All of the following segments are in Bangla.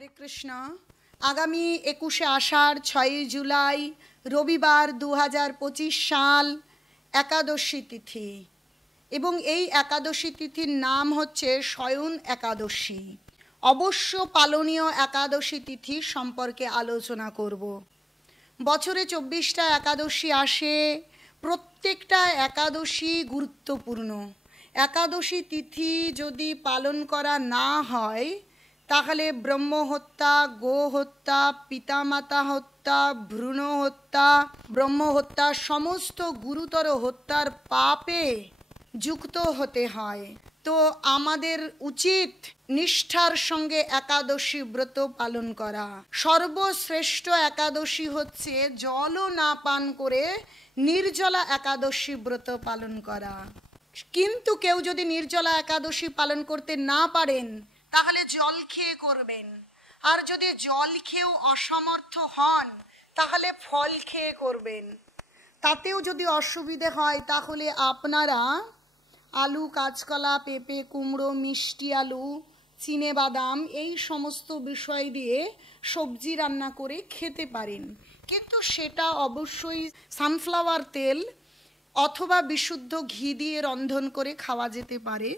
হরে কৃষ্ণ। আগামী 21শে আষাঢ় 6ই জুলাই রবিবার 2025 সাল একাদশী তিথি, এবং এই একাদশী তিথির নাম হচ্ছে শয়ন একাদশী। অবশ্য পালনীয় একাদশী তিথি সম্পর্কে আলোচনা করব। বছরে 24টা একাদশী আসে, প্রত্যেকটা একাদশী গুরুত্বপূর্ণ। একাদশী তিথি যদি পালন করা না হয় তাহলে ব্রহ্ম হত্যা, গো হত্যা, পিতামাতা হত্যা, ভ্রূণ হত্যা, ব্রহ্ম হত্যা সমস্ত গুরুতর হত্যার পাপে যুক্ত হতে হয়। তো আমাদের উচিত নিষ্ঠার সঙ্গে একাদশী ব্রত পালন করা। সর্বশ্রেষ্ঠ একাদশী হচ্ছে জলও না পান করে নির্জলা একাদশী ব্রত পালন করা। কিন্তু কেউ যদি নির্জলা একাদশী পালন করতে না পারেন তাহলে জল খেয়ে করবেন, আর যদি জল খেয়েও অসমর্থ হন তাহলে ফল খেয়ে করবেন। তাতেও যদি অসুবিধে হয় তাহলে আপনারা আলু, কাঁচকলা, পেঁপে, কুমড়ো, মিষ্টি আলু, চিনে বাদাম এই সমস্ত বিষয় দিয়ে সবজি রান্না করে খেতে পারেন। কিন্তু সেটা অবশ্যই সানফ্লাওয়ার তেল অথবা বিশুদ্ধ ঘি দিয়ে রন্ধন করে খাওয়া যেতে পারে,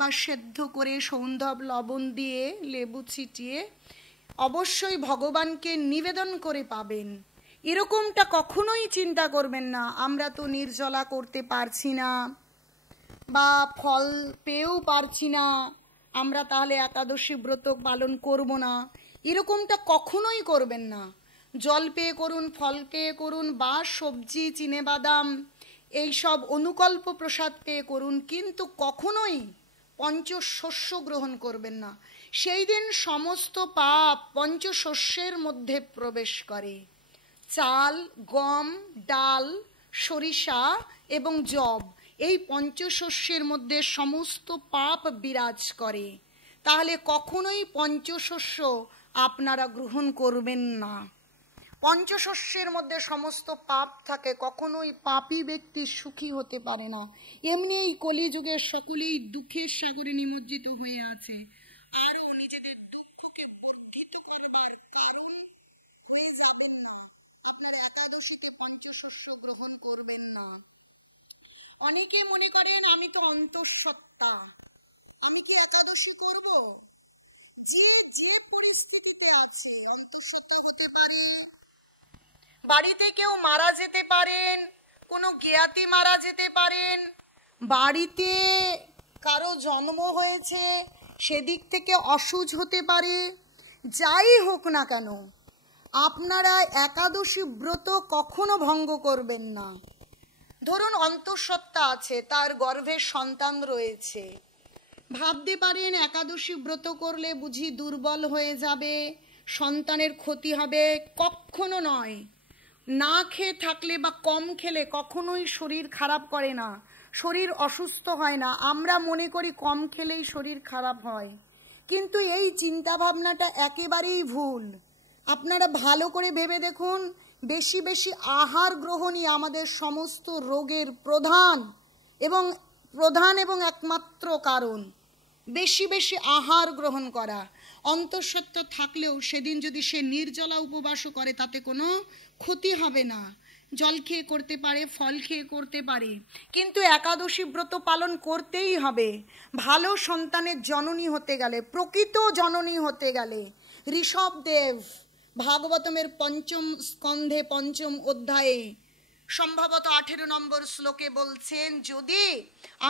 বা সেদ্ধ করে সৌন্দব লবণ দিয়ে লেবু ছিটিয়ে অবশ্যই ভগবানকে নিবেদন করে পাবেন। এরকমটা কখনোই চিন্তা করবেন না আমরা তো নির্জলা করতে পারছি না বা ফল পেয়েও পারছি না, আমরা তাহলে একাদশী ব্রত পালন করব না, এরকমটা কখনোই করবেন না। জল পেয়ে করুন, ফল পেয়ে করুন, বা সবজি, চিনেবাদাম এইসব অনুকল্প প্রসাদ পেয়ে করুন, কিন্তু কখনোই পঞ্চশস্য গ্রহণ করবেন না। সেই দিন সমস্ত পাপ পঞ্চশস্যের মধ্যে প্রবেশ করে। চাল, গম, ডাল, সরিষা এবং যব, এই পঞ্চশস্যের মধ্যে সমস্ত পাপ বিরাজ করে। তাহলে কখনোই পঞ্চশস্য আপনারা গ্রহণ করবেন না। পঞ্চশস্যের মধ্যে সমস্ত পাপ থাকে, কখনোই পাপী ব্যক্তি সুখী হতে পারে না। এমনি কলিযুগের সকলেই দুঃখের সাগরে নিমজ্জিত হয়ে আছে, আরও নিজেদের দুঃখকে বর্ধিত করবার কারণ হয়ে যাবেন না। আপনারা একাদশীতে পঞ্চশস্য গ্রহণ করবেন না। অনেকে মনে করেন আমি তো অন্তঃসত্ত্বা, আমি কি একাদশী করব? যে পরিস্থিতিতে আছে অন্তঃসত্ত্বা হতে পারে, বাড়িতে কেউ মারা যেতে পারেন, কোনো জ্ঞাতি মারা যেতে পারেন, বাড়িতে কারো জন্ম হয়েছে সেদিক থেকে অসুখ হতে পারে। যাই হোক না কেন আপনারা একাদশী ব্রত কখনো ভঙ্গ করবেন না। ধরুন অন্তঃসত্ত্বা আছে, তার গর্ভে সন্তান রয়েছে, ভাবতে পারেন একাদশী ব্রত করলে বুঝি দুর্বল হয়ে যাবে, সন্তানের ক্ষতি হবে। কখনো নয়। না খেয়ে থাকলে বা কম খেলে কখনোই শরীর খারাপ করে না, শরীর অসুস্থ হয় না। আমরা মনে করি কম খেলেই শরীর খারাপ হয়, কিন্তু এই চিন্তা ভাবনাটা একেবারেই ভুল। আপনারা ভালো করে ভেবে দেখুন, বেশি বেশি আহার গ্রহণই আমাদের সমস্ত রোগের প্রধান এবং একমাত্র কারণ। বেশি বেশি আহার গ্রহণ করা। অন্তঃসত্ত্বা থাকলেও সেদিন যদি সে নির্জলা উপবাসও করে তাতে কোনো ক্ষতি হবে না। জল খেয়ে করতে পারে, ফল খেয়ে করতে পারে, কিন্তু একাদশী ব্রত পালন করতেই হবে। ভালো সন্তানের জননী হতে গেলে, প্রকৃত জননী হতে গেলে, ঋষভদেব ভাগবতমের 5ম স্কন্ধে 5ম অধ্যায়ে সম্ভবত 18 নম্বর শ্লোকে বলছেন, যদি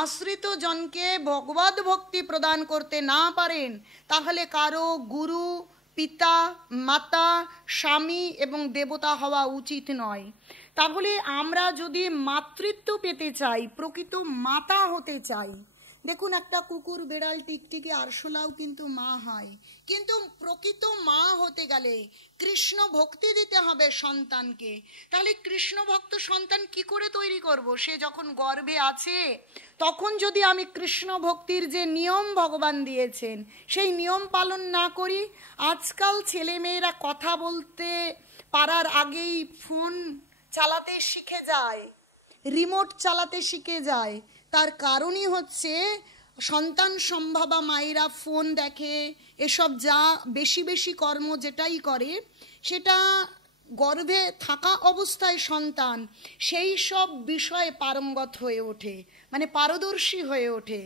আশ্রিত জনকে ভগবদ ভক্তি প্রদান করতে না পারেন তাহলে কারো গুরু, পিতা, মাতা, স্বামী এবং দেবতা হওয়া উচিত নয়। তাহলে আমরা যদি মাতৃত্ব পেতে চাই, প্রকৃত মাতা হতে চাই, দেখুন একটা কুকুর, বেড়াল, টিকটিকি, আরশোলাও কিন্তু মা হয়, কিন্তু প্রকৃত মা হতে গেলে কৃষ্ণ ভক্তি দিতে হবে সন্তানকে। তাহলে কৃষ্ণ ভক্ত সন্তান কি করে তৈরি করব? সে যখন গর্ভে আছে তখন যদি আমি কৃষ্ণ ভক্তির যে নিয়ম ভগবান দিয়েছেন সেই নিয়ম পালন না করি, আজকাল ছেলেমেয়েরা কথা বলতে পারার আগেই ফোন চালাতে শিখে যায়, রিমোট চালাতে শিখে যায়। তার কারণই হচ্ছে সন্তান সম্ভবা মায়েরা ফোন দেখে, এসব যা বেশি বেশি কর্ম যেটাই করে, সেটা গর্ভে থাকা অবস্থায় সন্তান সেই সব বিষয়ে পারঙ্গত হয়ে ওঠে, মানে পারদর্শী হয়ে ওঠে।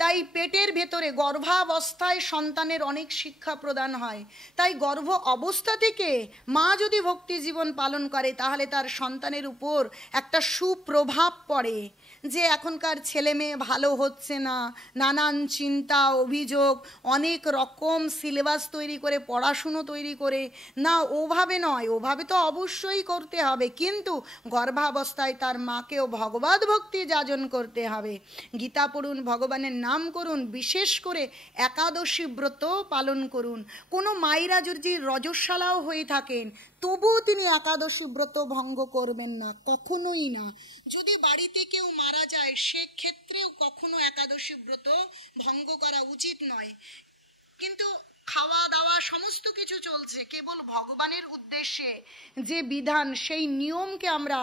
তাই পেটের ভেতরে গর্ভাবস্থায় সন্তানের অনেক শিক্ষা প্রদান হয়। তাই গর্ভ অবস্থা থেকে মা যদি ভক্তি জীবন পালন করে তাহলে তার সন্তানের উপর একটা সুপ্রভাব পড়ে, যে এখনকার ছেলে মেয়ে ভালো হচ্ছে না, নানান চিন্তা অভিযোগ, অনেক রকম সিলেবাস তৈরি করে, পড়াশুনো তৈরি করে, না ওভাবে নয়, ওভাবে তো অবশ্যই করতে হবে, কিন্তু গর্ভাবস্থায় তার মাকেও ভগবদ ভক্তি যাজন করতে হবে। গীতা পড়ুন, ভগবানের নাম করুন, বিশেষ করে একাদশী ব্রত পালন করুন। কোনো মায়েরা যদি রজস্বালাও হয়ে থাকেন তবুও তিনি একাদশী ব্রত ভঙ্গ করবেন না, কখনোই না। যদি বাড়িতে কেউ মারা যায় সেক্ষেত্রেও কখনো একাদশী ব্রত ভঙ্গ করা উচিত নয়। কিন্তু খাওয়া দাওয়া সমস্ত কিছু চলছে, কেবল ভগবানের উদ্দেশ্যে যে বিধান সেই নিয়মকে আমরা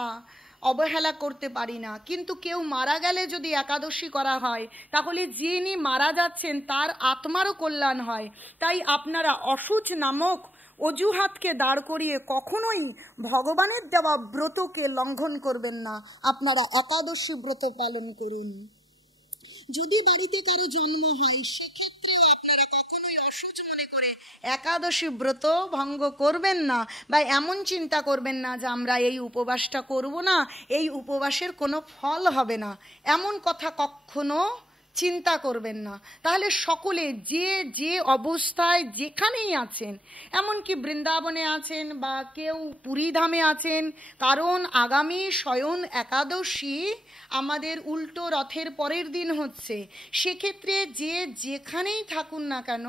অবহেলা করতে পারি না। কিন্তু কেউ মারা গেলে যদি একাদশী করা হয় তাহলে যিনি মারা যাচ্ছেন তার আত্মারও কল্যাণ হয়। তাই আপনারা অসুচ নামক অজুহাতকে দাঁড় করিয়ে কখনোই ভগবানের দেওয়া ব্রতকে লঙ্ঘন করবেন না, আপনারা একাদশী ব্রত পালন করুন। যদি বাড়িতে কারো জন্ম হয় একাদশী ব্রত ভঙ্গ করবেন না, বা এমন চিন্তা করবেন না যে আমরা এই উপবাসটা করব না, এই উপবাসের কোনো ফল হবে না, এমন কথা কখনো চিন্তা করবেন না। তাহলে সকলে যে যে অবস্থায় যেখানেই আছেন, এমনকি বৃন্দাবনে আছেন বা কেউ পুরীধামে আছেন, কারণ আগামী শয়ন একাদশী আমাদের উল্টো রথের পরের দিন হচ্ছে, সেক্ষেত্রে যে যেখানেই থাকুন না কেন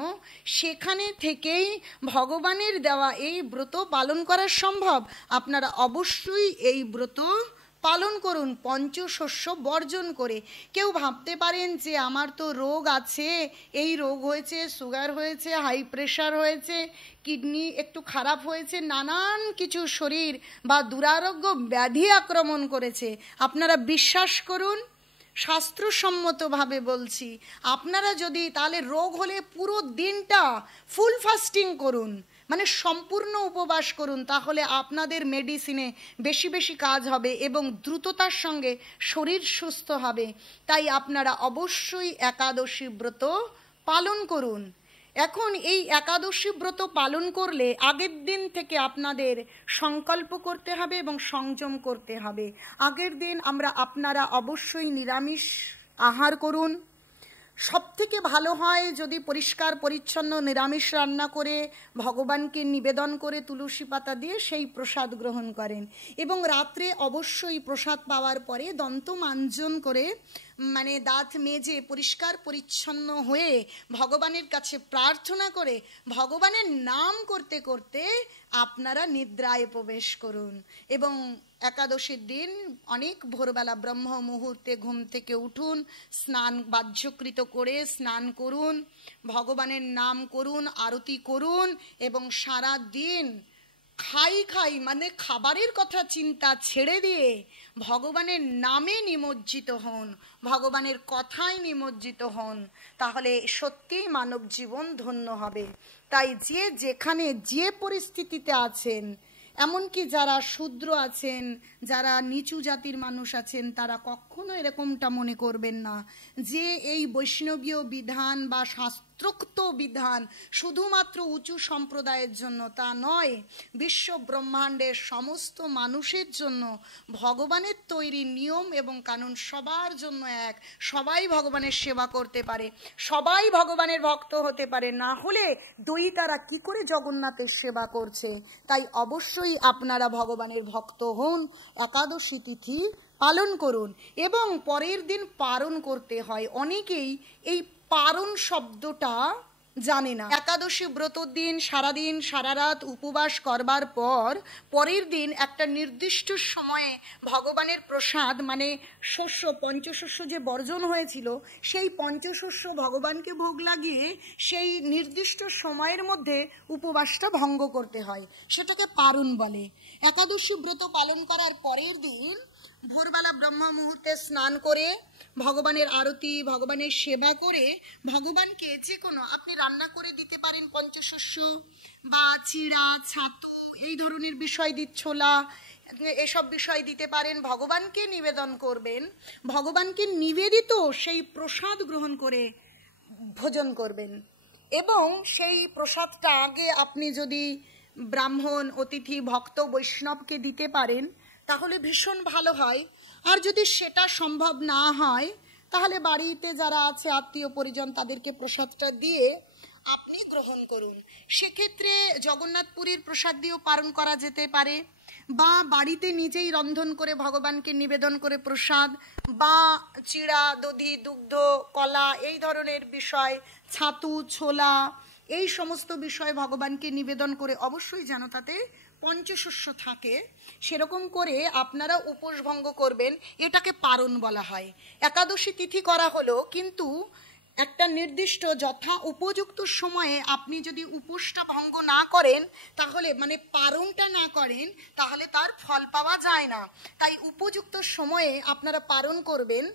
সেখানে থেকেই ভগবানের দেওয়া এই ব্রত পালন করা সম্ভব। আপনারা অবশ্যই এই ব্রত পালন করুন পঞ্চশস্য বর্জন করে। কেউ ভাবতে পারেন যে আমার তো রোগ আছে, এই রোগ হয়েছে, সুগার হয়েছে, হাই প্রেশার হয়েছে, কিডনি একটু খারাপ হয়েছে, নানান কিছু শরীর বা দুরারোগ্য ব্যাধি আক্রমণ করেছে। আপনারা বিশ্বাস করুন, শাস্ত্রসম্মতভাবে বলছি, আপনারা যদি তাহলে রোগ হলে পুরো দিনটা ফুল ফাস্টিং করুন, মানে সম্পূর্ণ উপবাস করুন, তাহলে আপনাদের মেডিসিনে বেশি বেশি কাজ হবে এবং দ্রুততার সঙ্গে শরীর সুস্থ হবে। তাই আপনারা অবশ্যই একাদশী ব্রত পালন করুন। এখন এই একাদশী ব্রত পালন করলে আগের দিন থেকে আপনাদের সংকল্প করতে হবে এবং সংযম করতে হবে। আগের দিন আপনারা অবশ্যই নিরামিষ আহার করুন। সবথেকে ভালো হয় যদি পরিষ্কার পরিচ্ছন্ন নিরামিষ রান্না করে ভগবানকে নিবেদন করে তুলসী পাতা দিয়ে সেই প্রসাদ গ্রহণ করেন, এবং রাত্রে অবশ্যই প্রসাদ পাওয়ার পরে দন্ত মাঞ্জন করে, মানে দাঁত মেজে পরিষ্কার পরিচ্ছন্ন হয়ে ভগবানের কাছে প্রার্থনা করে ভগবানের নাম করতে করতে আপনারা নিদ্রায় প্রবেশ করুন। এবং একাদশীর দিন অনেক ভোরবেলা ব্রহ্ম মুহূর্তে ঘুম থেকে উঠুন, স্নান বাহ্যকৃত করে স্নান করুন, ভগবানের নাম করুন, আরতি করুন, এবং সারা দিন খাই মানে খাবারের কথা চিন্তা ছেড়ে দিয়ে ভগবানের নামে নিমজ্জিত হন, ভগবানের কথায় নিমজ্জিত হন, তাহলে সত্যিই মানব জীবন ধন্য হবে। তাই যে যেখানে যে পরিস্থিতিতে আছেন, এমনকি যারা শূদ্র আছেন, যারা নিচু জাতির মানুষ আছেন, তারা কখনো এরকমটা মনে করবেন না যে এই বৈষ্ণবীয় বিধান বা শাস্ত্রোক্ত বিধান শুধুমাত্র উঁচু সম্প্রদায়ের জন্য, তা নয়। বিশ্ব ব্রহ্মাণ্ডের সমস্ত মানুষের জন্য ভগবানের তৈরি নিয়ম এবং কানুন সবার জন্য এক। সবাই ভগবানের সেবা করতে পারে, সবাই ভগবানের ভক্ত হতে পারে, না হলে দইতারা কি করে জগন্নাথের সেবা করছে? তাই অবশ্যই আপনারা ভগবানের ভক্ত হন, একাদশী তিথি পালন করুন এবং পরের দিন পারণ করতে হয়। অনেকেই এই পারণ শব্দটা জানে না। একাদশী ব্রত দিন সারাদিন সারা রাত উপবাস করবার পর পরের দিন একটা নির্দিষ্ট সময়ে ভগবানের প্রসাদ, মানে শস্য, পঞ্চশস্য যে বর্জন হয়েছিল সেই পঞ্চশস্য ভগবানকে ভোগ লাগিয়ে সেই নির্দিষ্ট সময়ের মধ্যে উপবাসটা ভঙ্গ করতে হয়, সেটাকে পারণ বলে। একাদশী ব্রত পালন করার পরের দিন ভোরবেলা ব্রহ্ম মুহূর্তে স্নান করে ভগবানের আরতি, ভগবানের সেবা করে ভগবানকে যে কোনো আপনি রান্না করে দিতে পারেন, পঞ্চশস্য বা চিড়া, ছাতু এই ধরনের বিষয়, ছোলা, এসব বিষয় দিতে পারেন, ভগবানকে নিবেদন করবেন। ভগবানকে নিবেদিত সেই প্রসাদ গ্রহণ করে ভোজন করবেন এবং সেই প্রসাদটা আগে আপনি যদি ব্রাহ্মণ, অতিথি, ভক্ত, বৈষ্ণবকে দিতে পারেন তাহলে ভীষণ ভালো হয়। আর যদি সেটা সম্ভব না হয় তাহলে বাড়িতে যারা আছে আত্মীয় পরিজন তাদেরকে প্রসাদটা দিয়ে আপনি গ্রহণ করুন। সেক্ষেত্রে জগন্নাথপুরীর প্রসাদ দিয়েও পালন করা যেতে পারে, বা বাড়িতে নিজেই রন্ধন করে ভগবানকে নিবেদন করে প্রসাদ, বা চিড়া, দধি, দুগ্ধ, কলা এই ধরনের বিষয়, ছাতু, ছোলা এই সমস্ত বিষয় ভগবানকে নিবেদন করে, অবশ্যই যেন তাতে পঞ্চশস্য থাকে, সেরকম করে আপনারা উপোস ভঙ্গ করবেন। এটাকে পারণ বলা হয়। একাদশী তিথি করা হলো, কিন্তু একটা নির্দিষ্ট যথা উপযুক্ত সময়ে আপনি যদি উপোসটা ভঙ্গ না করেন তাহলে, মানে পারণটা না করেন, তাহলে তার ফল পাওয়া যায় না। তাই উপযুক্ত সময়ে আপনারা পারণ করবেন।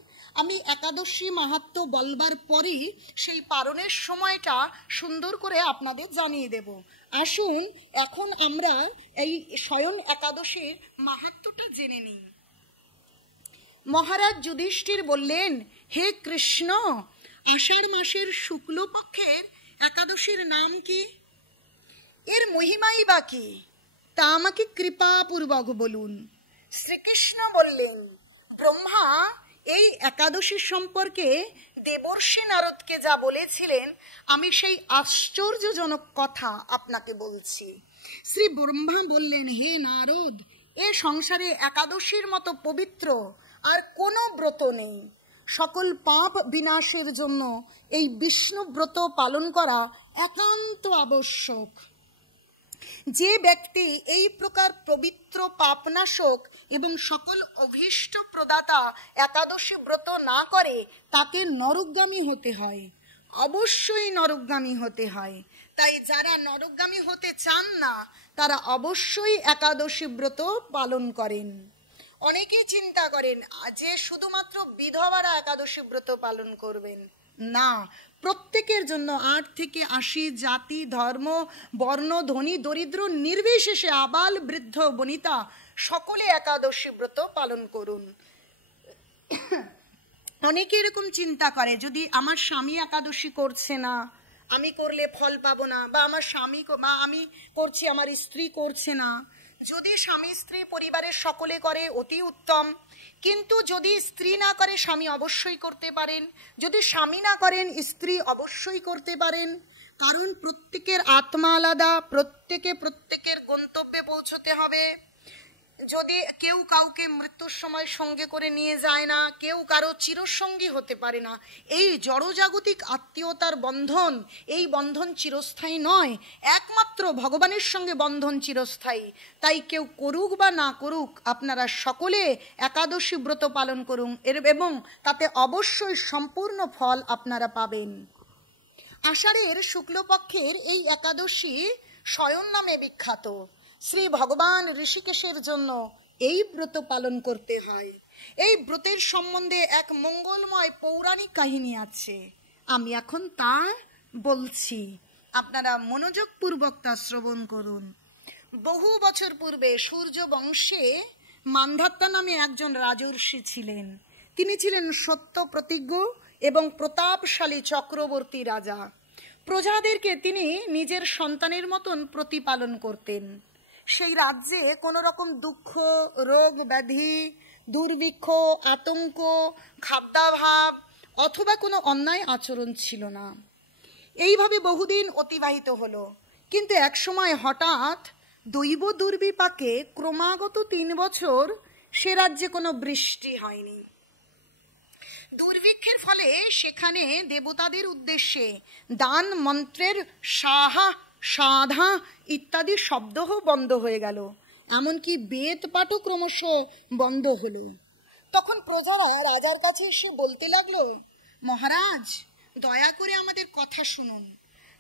আমি একাদশী মাহাত্ম্য বলবার পরই সেই পারণের সময়টা সুন্দর করে আপনাদের জানিয়ে দেব। আসুন এখন আমরা এই স্বয়ং একাদশীর মাহাত্ম্যটা জেনে নিই। মহারাজ যুধিষ্ঠির বললেন, হে কৃষ্ণ, আষাঢ় মাসের শুক্লপক্ষের একাদশীর নাম কি? এর মহিমাই বা কি? তা আমাকে কৃপাপূর্বক বলুন। শ্রীকৃষ্ণ বললেন, ব্রহ্মা এই একাদশী সম্পর্কে দেবর্ষি নারদকে যা বলেছিলেন আমি সেই আশ্চর্যজনক কথা আপনাকে বলছি। শ্রী ব্রহ্মা বললেন, হে নারদ, এ সংসারে একাদশীর মতো পবিত্র আর কোনো ব্রত নেই। সকল পাপ বিনাশের জন্য এই বিষ্ণু ব্রত পালন করা একান্ত আবশ্যক। যে ব্যক্তি এই প্রকার পবিত্র পাপনাশক এবং সকল অভীষ্ট প্রদাতা একাদশী ব্রত না করে তাকে নরকগামী হতে হয়, অবশ্যই নরকগামী হতে হয়। তাই যারা নরকগামী হতে চান না তারা অবশ্যই একাদশী ব্রত পালন করেন। অনেকেই চিন্তা করেন যে শুধুমাত্র বিধবারা একাদশী ব্রত পালন করবেন, না, প্রত্যেকের জন্য 8 থেকে 80 জাতি, ধর্ম, বর্ণ, ধনী, দরিদ্র নির্বিশেষে আবাল বৃদ্ধ বনিতা সকলে একাদশী ব্রত পালন করুন। অনেকে এরকম চিন্তা করে, যদি আমার স্বামী একাদশী করছে না, আমি করলে ফল পাবো না, বা আমার স্বামী বা আমি করছি আমার স্ত্রী করছে না। যদি স্বামী স্ত্রী পরিবারের সকলে করে অতি উত্তম, কিন্তু যদি স্ত্রী না করে স্বামী অবশ্যই করতে পারেন, যদি স্বামী না করেন স্ত্রী অবশ্যই করতে পারেন। কারণ প্রত্যেকের আত্মা আলাদা, প্রত্যেকের গন্তব্যে পৌঁছতে হবে। যদি কেউ কাউকে মৃত্যুর সময় সঙ্গে করে নিয়ে যায় না, কেউ কারো চিরসঙ্গী হতে পারে না। এই জড়জাগতিক আত্মীয়তার বন্ধন, এই বন্ধন চিরস্থায়ী নয়, একমাত্র ভগবানের সঙ্গে বন্ধন চিরস্থায়ী। তাই কেউ করুক বা না করুক, আপনারা সকলে একাদশী ব্রত পালন করুন এবং তাতে অবশ্যই সম্পূর্ণ ফল আপনারা পাবেন। আষাঢ়ের শুক্লপক্ষের এই একাদশী শয়ন নামে বিখ্যাত। শ্রী ভগবান ঋষিকেশের জন্য এই ব্রত পালন করতে হয়। এই ব্রতের সম্বন্ধে এক মঙ্গলময় পৌরাণিক কাহিনী আছে, আমি এখন তা বলছি, আপনারা মনোযোগপূর্বক তা শ্রবণ করুন। বহু বছর পূর্বে সূর্য বংশে মান্ধাত্তা নামে একজন রাজর্ষি ছিলেন। তিনি ছিলেন সত্য প্রতিজ্ঞ এবং প্রতাপশালী চক্রবর্তী রাজা। প্রজাদেরকে তিনি নিজের সন্তানের মতন প্রতিপালন করতেন। সেই রাজ্যে কোনো রকম দুঃখ, রোগ, ব্যাধি, দুর্ভিক্ষ, আতঙ্ক, খাদ্যাভাব অথবা কোনো অন্যায় আচরণ ছিল না। এইভাবে বহুদিন অতিবাহিত হলো। কিন্তু একসময় হঠাৎ দৈব দুর্বিপাকে ক্রমাগত 3 বছর সে রাজ্যে কোনো বৃষ্টি হয়নি। দুর্ভিক্ষের ফলে সেখানে দেবতাদের উদ্দেশ্যে দান মন্ত্রের সাহা, সাধা ইত্যাদি শব্দও বন্ধ হয়ে গেল, এমনকি বেদ পাঠও ক্রমশ বন্ধ হলো। তখন প্রজারা রাজার কাছে এসে বলতে লাগলো, মহারাজ, দয়া করে আমাদের কথা শুনুন।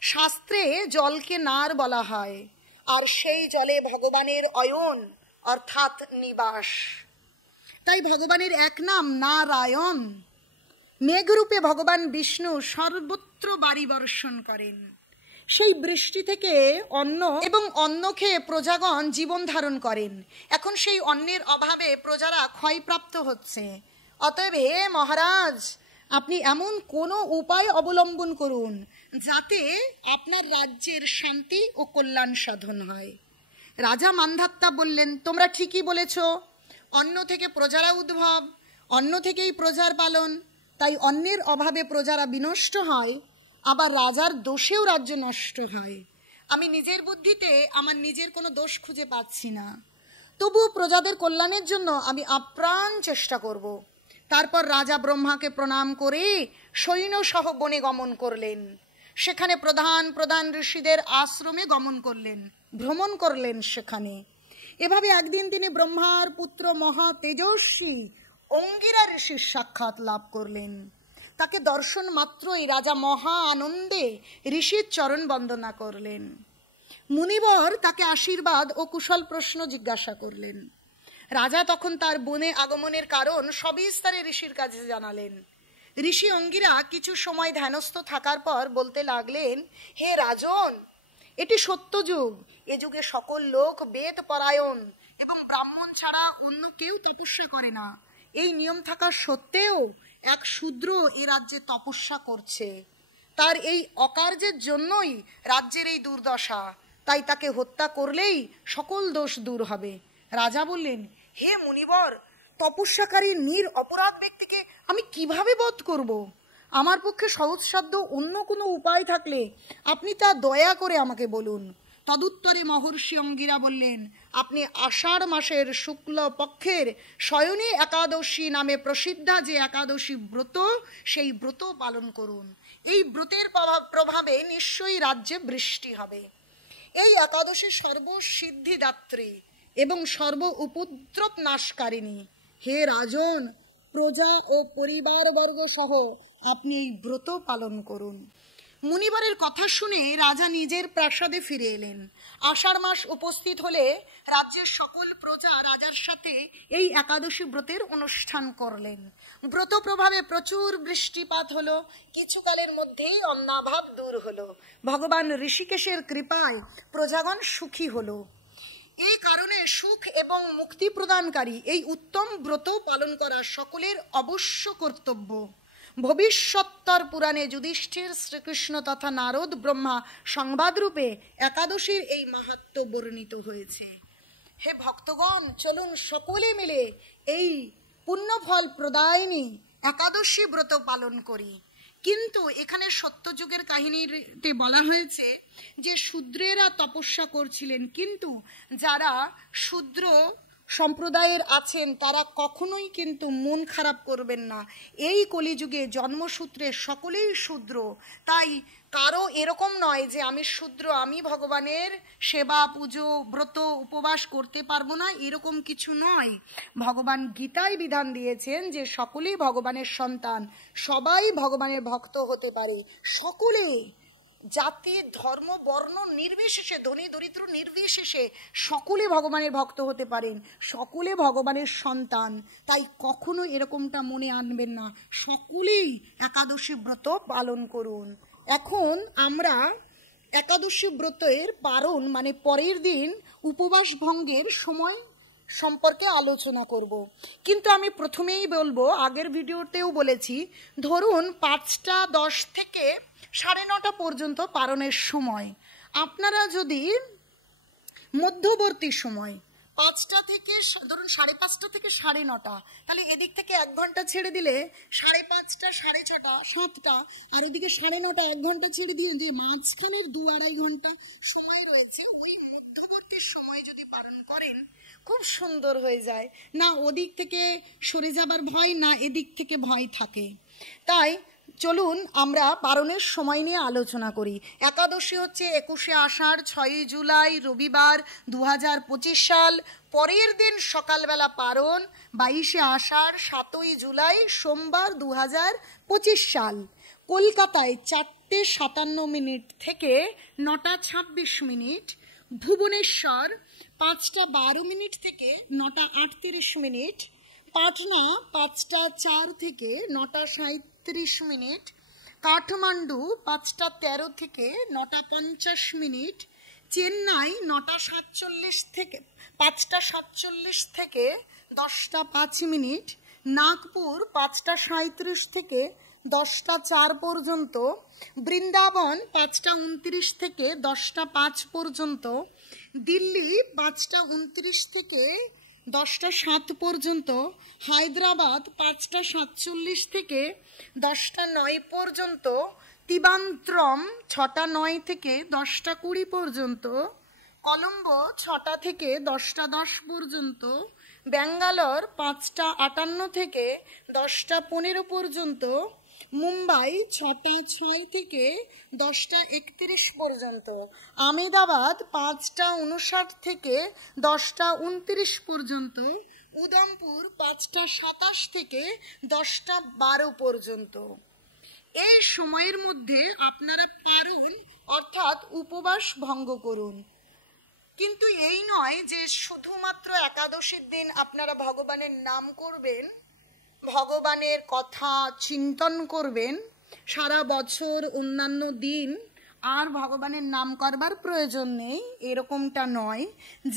শাস্ত্রে জলকে নার বলা হয়, আর সেই জলে ভগবানের অয়ন অর্থাৎ নিবাস। তাই ভগবানের এক নাম নারায়ণ। মেঘরূপে ভগবান বিষ্ণু সর্বত্র বাড়ি বর্ষণ করেন। সেই বৃষ্টি থেকে অন্ন এবং অন্ন খেয়ে প্রজাগণ জীবন ধারণ করেন। এখন সেই অন্নের অভাবে প্রজারা ক্ষয়প্রাপ্ত হচ্ছে। অতএব হে মহারাজ, আপনি এমন কোনো উপায় অবলম্বন করুন যাতে আপনার রাজ্যের শান্তি ও কল্যাণ সাধন হয়। রাজা মান্ধাত্তা বললেন, তোমরা ঠিকই বলেছ, অন্ন থেকে প্রজারা উদ্ভব, অন্ন থেকেই প্রজার পালন, তাই অন্নের অভাবে প্রজারা বিনষ্ট হয়, আবার রাজার দোষেও রাজ্য নষ্ট হয়। আমি নিজের বুদ্ধিতে আমার নিজের কোনো দোষ খুঁজে পাচ্ছি না, তবু প্রজাদের কল্যাণের জন্য আমি আপ্রাণ চেষ্টা করব। তারপর রাজা ব্রহ্মাকে প্রণাম করে সৈন্যসহ বনে গমন করলেন। সেখানে প্রধান প্রধান ঋষিদের আশ্রমে গমন করলেন, ভ্রমণ করলেন সেখানে। এভাবে একদিন তিনি ব্রহ্মার পুত্র মহা তেজস্বী অঙ্গিরা ঋষির সাক্ষাৎ লাভ করলেন। তাকে দর্শন মাত্রই রাজা মহা আনন্দে ঋষির চরণ বন্দনা করলেন। মুনিবর তাকে আশীর্বাদ ও কুশল প্রশ্ন জিজ্ঞাসা করলেন। রাজা তখন তার বনে আগমনের কারণ সবিস্তারে ঋষির কাছে জানালেন। ঋষি অঙ্গিরা কিছু সময় ধ্যানস্থ থাকার পর বলতে লাগলেন, হে রাজন, এটি সত্য যুগ। এ যুগে সকল লোক বেদ পরায়ণ এবং ব্রাহ্মণ ছাড়া অন্য কেউ তপস্যা করে না। এই নিয়ম থাকা সত্ত্বেও এক শূদ্র এ রাজ্যে তপস্যা করছে। তার এই অকার্যের জন্যই রাজ্যের এই দুর্দশা। তাই তাকে হত্যা করলেই সকল দোষ দূর হবে। রাজা বললেন, হে মুনিবর, তপস্যাকারী নির অপরাধ ব্যক্তিকে আমি কিভাবে বধ করব? আমার পক্ষে সহজসাধ্য অন্য কোনো উপায় থাকলে আপনি তা দয়া করে আমাকে বলুন। তদুত্তরে মহর্ষি অঙ্গিরা বললেন, আপনি আষাঢ় মাসের শুক্ল পক্ষের শয়নী একাদশী নামে প্রসিদ্ধা যে একাদশী ব্রত, সেই ব্রত পালন করুন। এই ব্রতের প্রভাবে নিশ্চয়ই রাজ্যে বৃষ্টি হবে। এই একাদশী সর্বসিদ্ধিদাত্রী এবং সর্ব উপদ্রব নাশকারিণী। হে রাজন, প্রজা ও পরিবারবর্গ সহ আপনি এই ব্রত পালন করুন। মুনিবরের কথা শুনে রাজা নিজের প্রাসাদে ফিরে এলেন। আষাঢ় মাস উপস্থিত হলে রাজ্যের সকল প্রজা রাজার সাথে এই একাদশী ব্রতের অনুষ্ঠান করলেন। ব্রত প্রভাবে প্রচুর বৃষ্টিপাত হলো। কিছুকালের মধ্যেই অন্নাভাব দূর হলো। ভগবান ঋষিকেশের কৃপায় প্রজাগণ সুখী হলো। এই কারণে সুখ এবং মুক্তি প্রদানকারী এই উত্তম ব্রত পালন করা সকলের অবশ্য কর্তব্য। ভবিষ্যত্তর পুরাণে যুধিষ্ঠির, শ্রীকৃষ্ণ তথা নারদ ব্রহ্মা সংবাদরূপে একাদশীর এই মাহাত্ম্য বর্ণিত হয়েছে। হে ভক্তগণ, চলুন সকলে মিলে এই পুণ্যফল প্রদায়িনী একাদশী ব্রত পালন করি। কিন্তু এখানে সত্যযুগের কাহিনীতে বলা হয়েছে যে শূদ্রেরা তপস্যা করছিলেন, কিন্তু যারা শূদ্র সম্প্রদায়ের আছেন তারা কখনোই কিন্তু মন খারাপ করবেন না। এই কলিযুগে জন্মসূত্রে সকলেই শূদ্র, তাই কারো এরকম নয় যে আমি শূদ্র, আমি ভগবানের সেবা পুজো ব্রত উপবাস করতে পারবো না, এরকম কিছু নয়। ভগবান গীতায় বিধান দিয়েছেন যে সকলেই ভগবানের সন্তান, সবাই ভগবানের ভক্ত হতে পারে। সকলে, জাতি ধর্ম বর্ণ নির্বিশেষে, ধনী দরিদ্র নির্বিশেষে সকলে ভগবানের ভক্ত হতে পারেন, সকলে ভগবানের সন্তান। তাই কখনো এরকমটা মনে আনবেন না, সকলেই একাদশী ব্রত পালন করুন। এখন আমরা একাদশী ব্রতের পারণ মানে পরের দিন উপবাস ভঙ্গের সময় সম্পর্কে আলোচনা করব। কিন্তু আমি প্রথমেই বলবো, আগের ভিডিওতেও বলেছি, ধরুন 5:10 থেকে 9:30 পর্যন্ত পারণের সময়। আপনারা যদি মধ্যবর্তী সময় 5টা থেকে ধরুন 5:30 থেকে 9:30, তাহলে এদিক থেকে 1 ঘন্টা ছেড়ে দিলে 5:30, 6:30, 7টা, আর ওদিকে 9:30, 1 ঘন্টা ছেড়ে দিয়ে যে মাঝখানের 2-2.5 ঘন্টা সময় রয়েছে, ওই মধ্যবর্তী সময় যদি পালন করেন খুব সুন্দর হয়ে যায়। না ওদিক থেকে সরে যাবার ভয়, না এদিক থেকে ভয় থাকে। তাই চলুন আমরা পারণের সময় নিয়ে আলোচনা করি। একাদশী হচ্ছে 21শে আষাঢ়, 6ই জুলাই রবিবার 2025 সাল। পরের দিন সকালবেলা পারণ 22শে আষাঢ়, 7ই জুলাই সোমবার 2025 সাল। কলকাতায় 4:57 থেকে 9:26, ভুবনেশ্বর 5:12 থেকে 9:38, পাটনা 5টা 4 থেকে 9টা 37 মিনিট, কাঠমান্ডু 5টা 13 থেকে 9টা 50 মিনিট, চেন্নাই 9টা 47 থেকে 5টা 47 থেকে 10টা 5 মিনিট, নাগপুর 5টা 37 থেকে 10টা 4 পর্যন্ত, বৃন্দাবন 5টা 29 থেকে 10টা 5 পর্যন্ত, দিল্লি 5টা 29 থেকে 10টা 7 পর্যন্ত, হায়দ্রাবাদ 5টা 47 থেকে 10টা 9 পর্যন্ত, তিবান্ত্রম 6টা 9 থেকে 10টা 20 পর্যন্ত, কলম্বো 6টা থেকে 10টা 10 পর্যন্ত, ব্যাঙ্গালোর 5টা 58 থেকে 10টা 15 পর্যন্ত, মুম্বাই 6টা 6 থেকে 10টা 31 পর্যন্ত, আমেদাবাদ 5টা 59 থেকে 10টা 29 পর্যন্ত, উদমপুর 5টা 27 থেকে 10টা 12 পর্যন্ত। এই সময়ের মধ্যে আপনারা পারুন অর্থাৎ উপবাস ভঙ্গ করুন। কিন্তু এই নয় যে শুধুমাত্র একাদশীর দিন আপনারা ভগবানের নাম করবেন, ভগবানের কথা চিন্তন করবেন, সারা বছর অন্যান্য দিন আর ভগবানের নাম করবার প্রয়োজন নেই, এরকমটা নয়।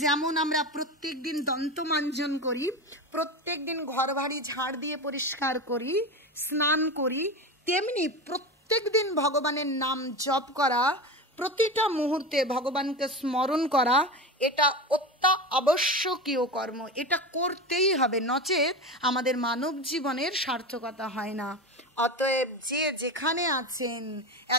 যেমন আমরা প্রত্যেক দিন দন্তমাঞ্জন করি, প্রত্যেক দিন ঘর বাড়ি ঝাড় দিয়ে পরিষ্কার করি, স্নান করি, তেমনি প্রত্যেক দিন ভগবানের নাম জপ করা, প্রতিটা মুহূর্তে ভগবানকে স্মরণ করা, এটা অত্যাবশ্যকীয় কর্ম। এটা করতেই হবে, নচেত আমাদের মানব জীবনের সার্থকতা হয় না। অতএব যে যেখানে আছেন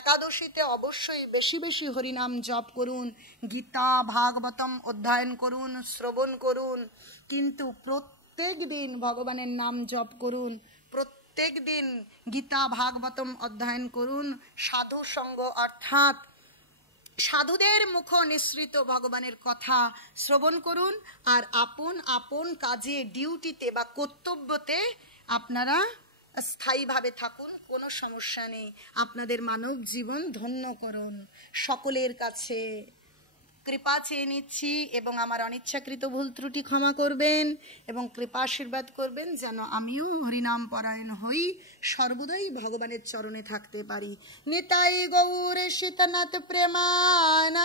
একাদশীতে অবশ্যই বেশি বেশি হরিনাম জপ করুন, গীতা ভাগবতম অধ্যয়ন করুন, শ্রবণ করুন, কিন্তু প্রত্যেক দিন ভগবানের নাম জপ করুন, প্রত্যেক দিন গীতা ভাগবতম অধ্যয়ন করুন, সাধু সঙ্গ অর্থাৎ সাধুদের মুখ নিঃসৃত ভগবানের কথা শ্রবণ করুন, আর আপন আপন কাজে ডিউটিতে বা কর্তব্যতে আপনারা স্থায়ীভাবে থাকুন, কোনো সমস্যা নেই। আপনাদের মানব জীবন ধন্য করুন। সকলের কাছে কৃপা চেয়ে নিচ্ছি এবং আমার অনিচ্ছাকৃত ভুল ত্রুটি ক্ষমা করবেন এবং কৃপা আশীর্বাদ করবেন যেন আমিও হরিনাম পরায়ণ হই, সর্বদাই ভগবানের চরণে থাকতে পারি। নিতাই গৌর শীতনাথ প্রেমানন্দ।